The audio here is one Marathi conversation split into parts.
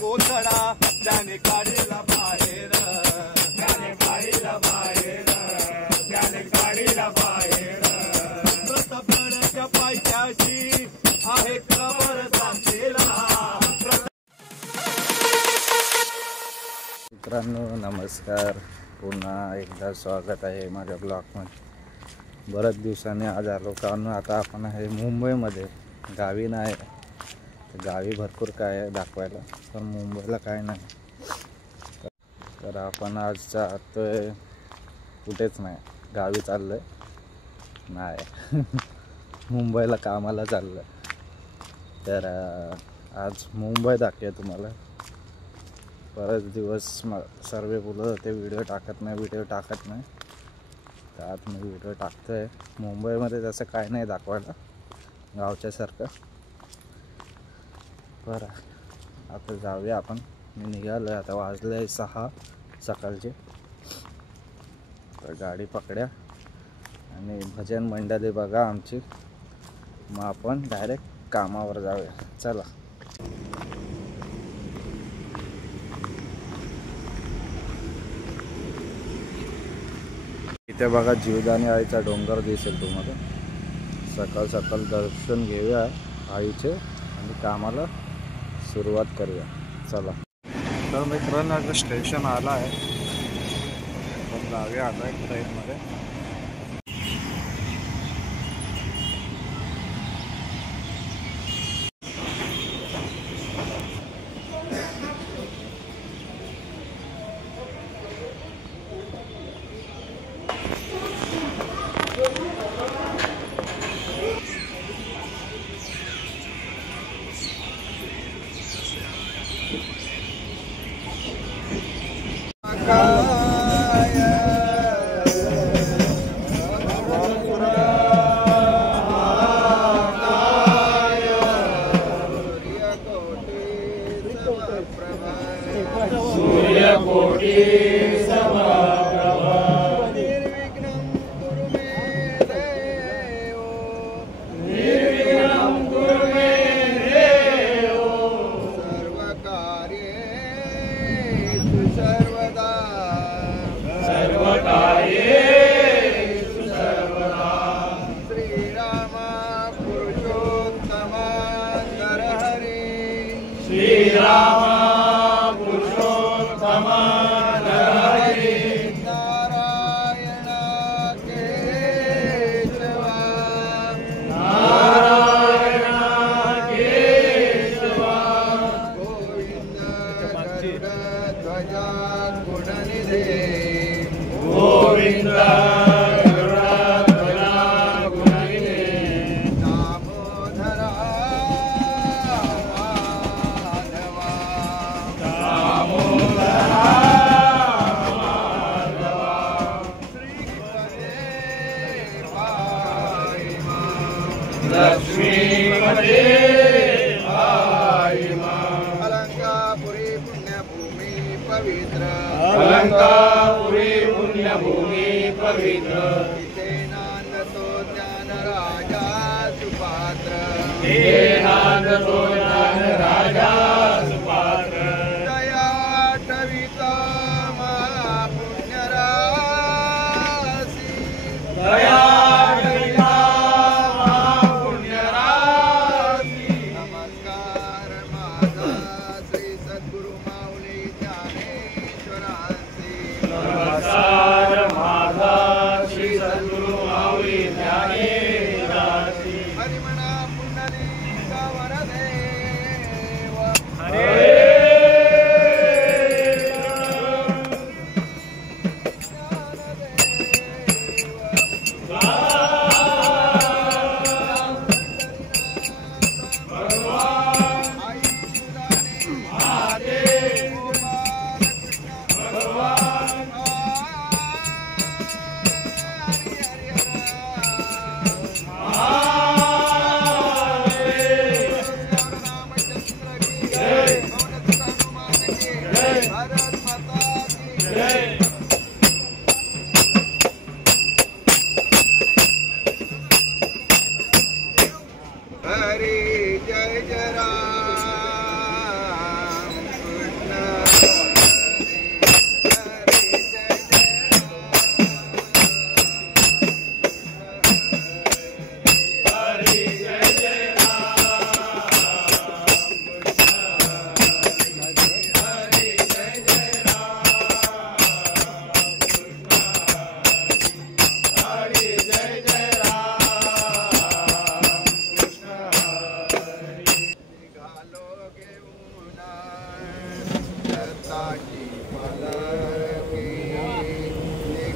कोथळा त्याने काढीला बाहेर, त्याने काढीला बाहेर, त्याने काढीला बाहेर. प्रतापगडाच्या पायथ्याशी आहे कबर साचलेला. मित्रांनो नमस्कार, पुन्हा एकदा स्वागत आहे माझ्या ब्लॉगमध्ये. बऱ्याच दिवसांनी आज आलो, कारण आता आपण आहे मुंबईमध्ये, गावी नाही. गावी भरपूर काय आहे दाखवायला, पण मुंबईला काय नाही. तर आपण आज जातोय कुठेच नाही, गावी चाललो आहे नाही मुंबईला कामाला चाललो आहे. तर आज मुंबई दाखवूया तुम्हाला. बरेच दिवस सर्व बोलत होते व्हिडिओ टाकत नाही, तर आज मी व्हिडिओ टाकतो आहे. मुंबईमध्ये तसं काय नाही दाखवायला गावच्यासारखं. बरं आता जाऊया आपण. मी निघालो आहे, आता वाजले आहे 6 सकाळचे. तर गाडी पकड्या आणि भजन मंडळी बघा आमची, मग आपण डायरेक्ट कामावर जाऊया. चला. इथे बघा जीवदानी आईचा डोंगर दिसेल तुम्हाला. सकाळ सकाळ दर्शन घेऊया आईचे आणि कामाला सुरुवात करूया. चला. तर मित्रांनो आता स्टेशन आला आहे, पण जाऊया आता एक ट्रेनमध्ये. सूर्यकोटि समप्रभा निर्विघ्नं कुरु मे देव, निर्विघ्नं कुरु मे देव. सर्वकार्येषु सर्वदा, सर्वकार्येषु सर्वदा. श्रीराम पुरुषोत्तम नरहरि, श्रीराम नारायण केशवा, नारायण केशवा. गोविंद गरुडध्वजा गुणनिधे, गोविंद गरुडध्वजा गुणनिधे. दामोदरा माधवा, दामोदरा लक्ष्मीपते अलंकापुरी पुण्यभूमि पवित्र, अलंकापुरी पुण्यभूमि पवित्र. इथे नांदतो ज्ञान राजा सुपात्र, इथे नांदतो ज्ञान राजा सुपात्र. दया ठविता महापुण्यरासी, दया हरिमणा पुंडलिका वरदे,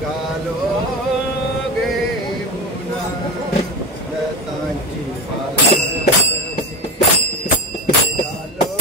निघालो घेऊन दत्ताची पालखी निघालो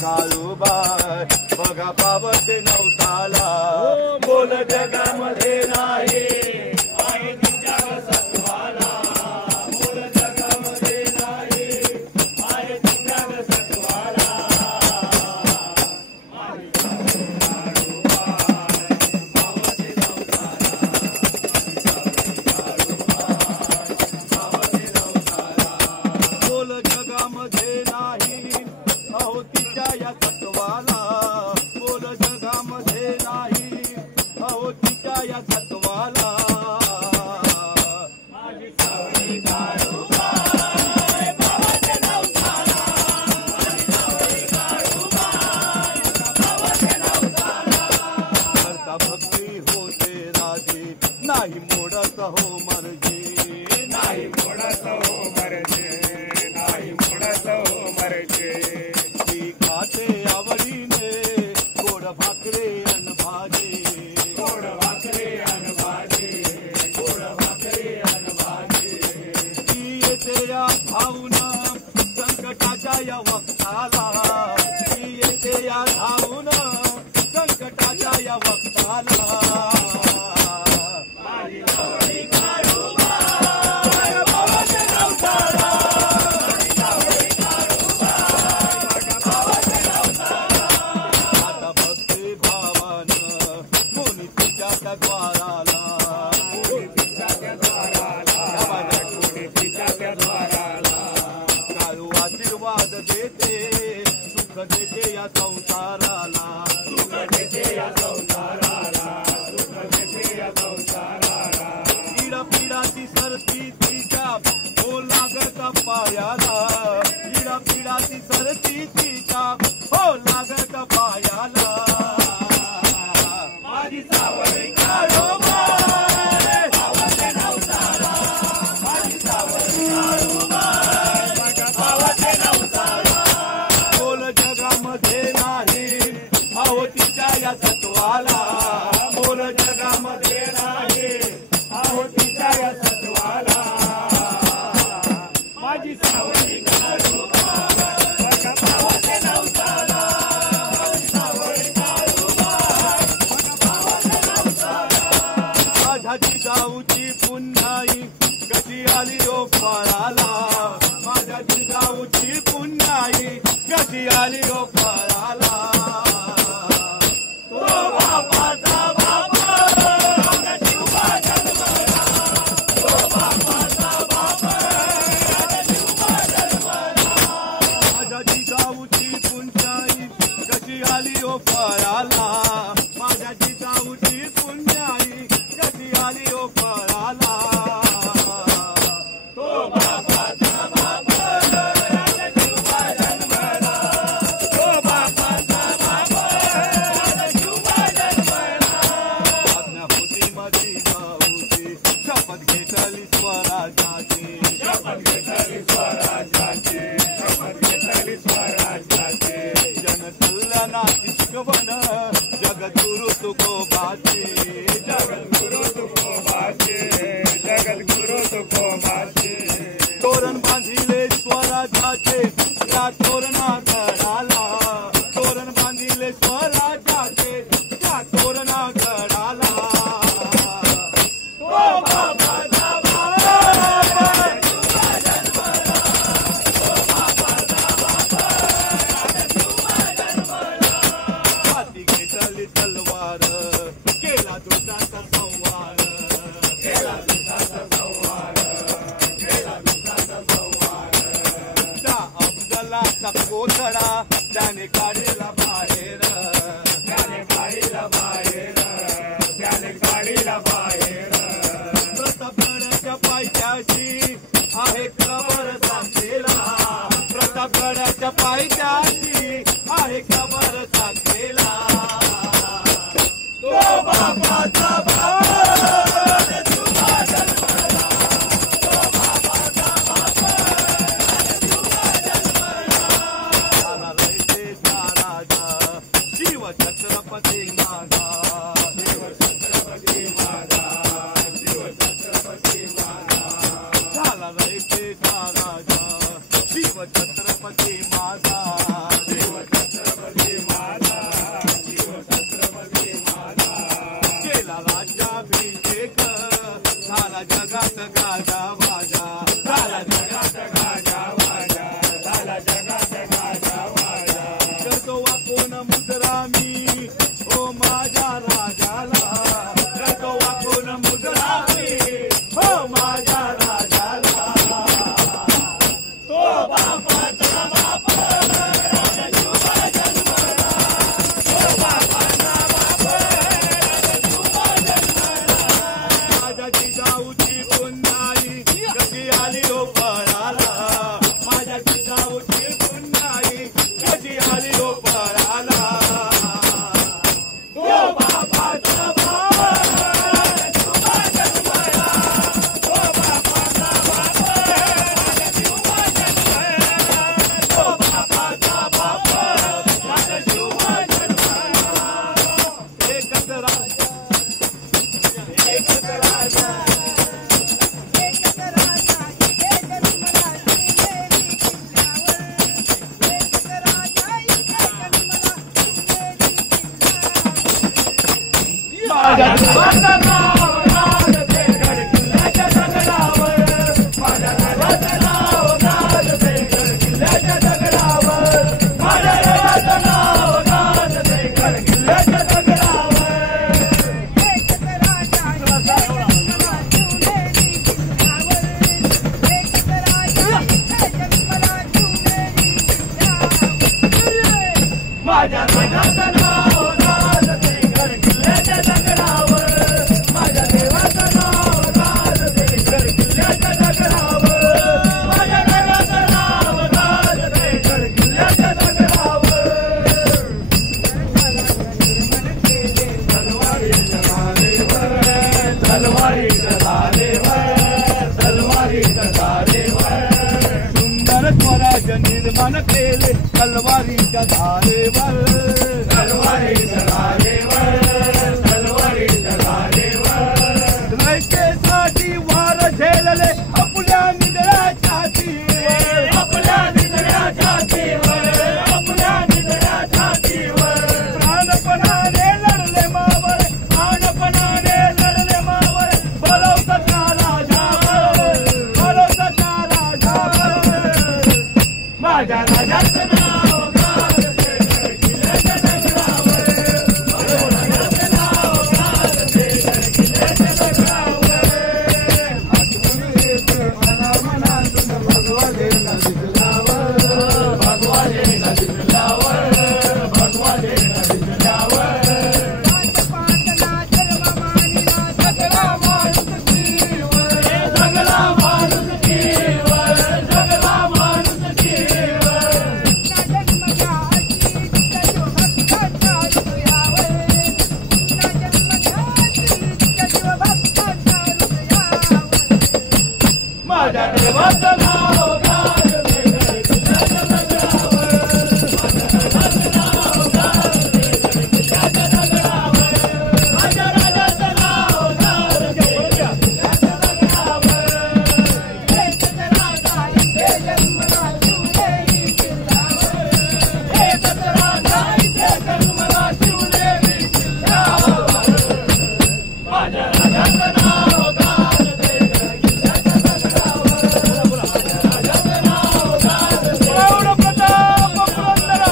काळूबाई बघा पावते नवसाला बोल जगामध्ये नाही आहे तुझ्या सत्वाला बोल जगामध्ये नाही आहे तुझ्या सत्वाला बोल जगामध्ये नाही अहो तिच्या या सत्वाला बोल जगामध्ये नाही अहो तिच्या या सत्वाला माझी सावळी काळूबाई भावाच्या नवसाला माझी सावळी काळूबाई भावाच्या नवसाला करता भक्ती होते राधी नाही मोडत हो मर्जी नाही मोडत हो मर्जी नाही मोडत हो मर्जी ती खाते आवडी देते या संसाराला, सुख देते या संसाराला, सुख देते या संसाराला. पीडा पीडाची सरती तिच्या हो लागत पायाला, पीडा पीडाची सरती तिच्या हो लागत पायाला. माझी सावळी काळोबाई, भावाचे नवसाला, माझी सावळी काळोबाई, भावाचे नवसाला. बोल जगामध्ये नाही अहो तिच्या या तत्वाला, बोल जगामध्ये नाही अहो तिच्या या सत्वाला. माझी सावळी काळोबाई, भावाचे नवसाला, माझी सावळी काळोबाई, भावाचे नवसाला. माझ्या जिजाऊची पुन्हाई कशी आली ओ फळाला, माझ्या जिजाऊची पुन्हाई कशी आली ओ फळाला. तो बापाचा बापा शिवबा जन्मला, तो बापाचा बापा शिवबा जन्मला. माझ्या जिजाऊची पुन्हाई कशी आली ओ फळाला, माझ्या जिजाऊची पुन्हाई कशी आली ओ फळाला. तो बापाचा बापा शिवबा जन्मला, तो बापाचा बापा शिवबा जन्मला. आज्ञा होती माझी जाऊची शपथ घेतली स्वराजाची, शपथ घेतली स्वराज्याची, शपथ घेतली स्वराज्याची. जन कल्याणाची शिकवण जगद्गुरु तुकोबाची, जगद्गुरु तुकोबाची, जगद्गुरु तुकोबाची. तोरण बांधिले स्वराजाचे त्या तोरणागडाला, तोरण बांधिले स्वराजाचे त्या तोरणागडाला. तो बापाचा बापा शिवबा जन्मला, तो बापाचा बापा शिवबा जन्मला. हाती घेतली तलवार केला दुधाचा संवार, केला दुधाचा संहार, केला दुधाचा संहार. त्या अफजलाचा कोथळा त्याने काढला बाहेर, त्याने गाडीला बाहेर, त्याने गाडीला बाहेर. प्रतापगडाच्या पायथ्याशी आहे कबर साचलेला, प्रतापगडाच्या पायथ्याशी आहे कबर साचलेला. तो बापाचा बापा शिवबा जन्मला, तो बापाचा बापा शिवबा जन्मला. झाला रयतेचा राजा शिव छत्रपती माझा, शिव छत्रपती माझा, शिव छत्रपती माझा. झाला रयतेचा राजा शिव छत्रपती माझा. शिव छत्रपती माझा, शिव छत्रपती माझा. केला राज्याभिषेक झाला जगात गाजा वाजा, झाला जगात गाजा वाजा, झाला जगात गाजा वाजा. करतो वाकून मुद्रा मी ओ माझ्या राजाला, करतो वाकून मुद्रा मी हो माझ्या राजाला. तो बापाचा बापा शिवबा जन्मला, तो बापाचा बापा शिवबा जन्मला. माझ्या जिजाऊची पुन्हाई कशी आली ओ फळाला, माझ्या जिजाऊची पुन्हाई कशी आली ओ फळाला. तो बापाचा बापा शिवबा जन्मला, तो बापाचा बापा शिवबा जन्मला, तो बापाचा बापा शिवबा जन्मला. एकच राजा एकच राजा, माझ्या देवाचं नाव गाजते गड किल्ल्याच्या दगडावर, माझ्या देवाचं नाव गाजते गड किल्ल्याच्या दगडावर, माझ्या देवाचं नाव गाजते गड किल्ल्याच्या दगडावर. माझ्या राजाचं नाव गाजते गड किल्ल्याच्या दगडावर, माझ्या देवाचं नाव गाजते गड किल्ल्याच्या दगडावर, माझ्या देवाचं नाव गाजते गड किल्ल्याच्या दगडावर. तलवारीच्या धारेवर, तलवारीच्या धारेवर, तलवारीच्या धारेवर सुंदर स्वराज्य निर्माण केले तलवारीच्या धारेवर, तलवारीच्या धारेवर, तलवारीच्या धारेवर रयतेसाठी वार झेलले आपल्या निधड्या छातीवर, आपल्या निधड्या छातीवर, आपल्या निधड्या छातीवर प्राणपणाने लढले मावळ, प्राणपणाने लढले मावळ, बोलवता राजावर, बोलवता राजावर. माझ्या राजाचं नाव गाजते गड किल्ल्याच्या दगडावर, माझ्या राजाचं नाव गाजते गड किल्ल्याच्या दगडावर. आठवण येते मला मनातून भगवा देना दिसल्यावर, भगवा देना दिसल्यावर, भगवा देना दिसल्यावर. जगला माणूस कीवर, जगला माणूस कीवर, जगला माणूस कीवर. माझ्या देवाचं नाव गाजते गड किल्ल्याच्या दगडावर, माझ्या राजाचं नाव गाजते गड किल्ल्याच्या दगडावर, माझ्या राजाचं नाव गाजते गड किल्ल्याच्या दगडावर. एकच राजा इथे जन्मला शिवदेवी किल्ल्यावर, एकच राजा इथे जन्मला शिवदेवी किल्ल्यावर. माझ्या राजाचं नाव गाजते गड किल्ल्याच्या दगडावर, माझ्या राजाचं नाव गाजते. प्रौढ प्रताप पुरंदर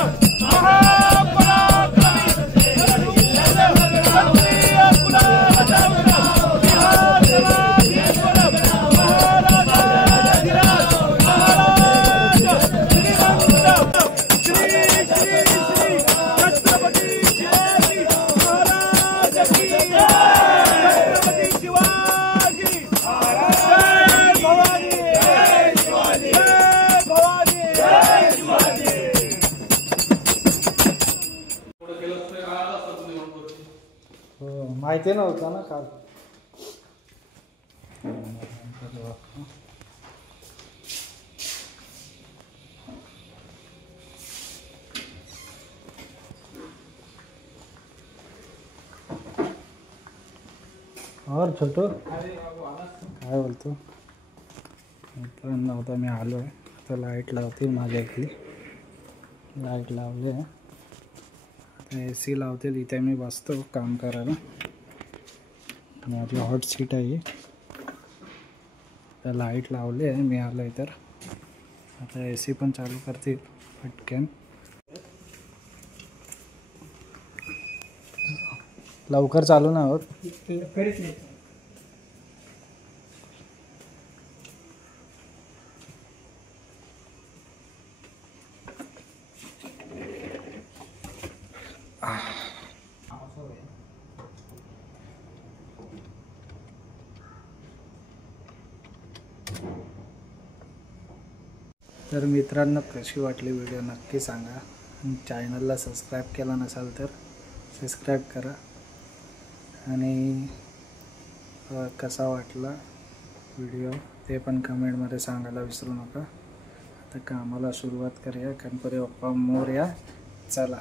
महापराक्रमी किल्ल्याच्या दगडावर, क्षत्रिय कुलाचा सिंहासनाधीश्वर महाराजाधिराज महाराज श्रीमंत श्री श्री श्री छत्रपती शिवाजी महाराज की जय. छत्रपती शिवाजी जय भवानी, जय शिवाजी, जय भवानी, जय शिवाजी. हो माहिती नव्हतं ना काल. और छोटू काय बोलतो मित्रांनो, आता मी आलो आहे. आता लाईट लावतील माझ्या इथली, लाईट लावली आहे. आता ए सी लावतील, इथे मी बसतो काम करायला. माझी हॉट सीट आहे. आता लाईट लावली आहे, मी आलो आहे तर आता ए सी पण चालू करतील पटकन. लवकर चालू नाही होत. तर मित्रांनो, कशी वाटली व्हिडिओ नक्की सांगा. चॅनलला सबस्क्राईब केला नसाल तर सबस्क्राईब करा. आणि कसा वाटला व्हिडिओ ते पण कमेंटमध्ये सांगायला विसरू नका. आता कामाला सुरुवात करूया. गणपती बाप्पा मोरया. चला.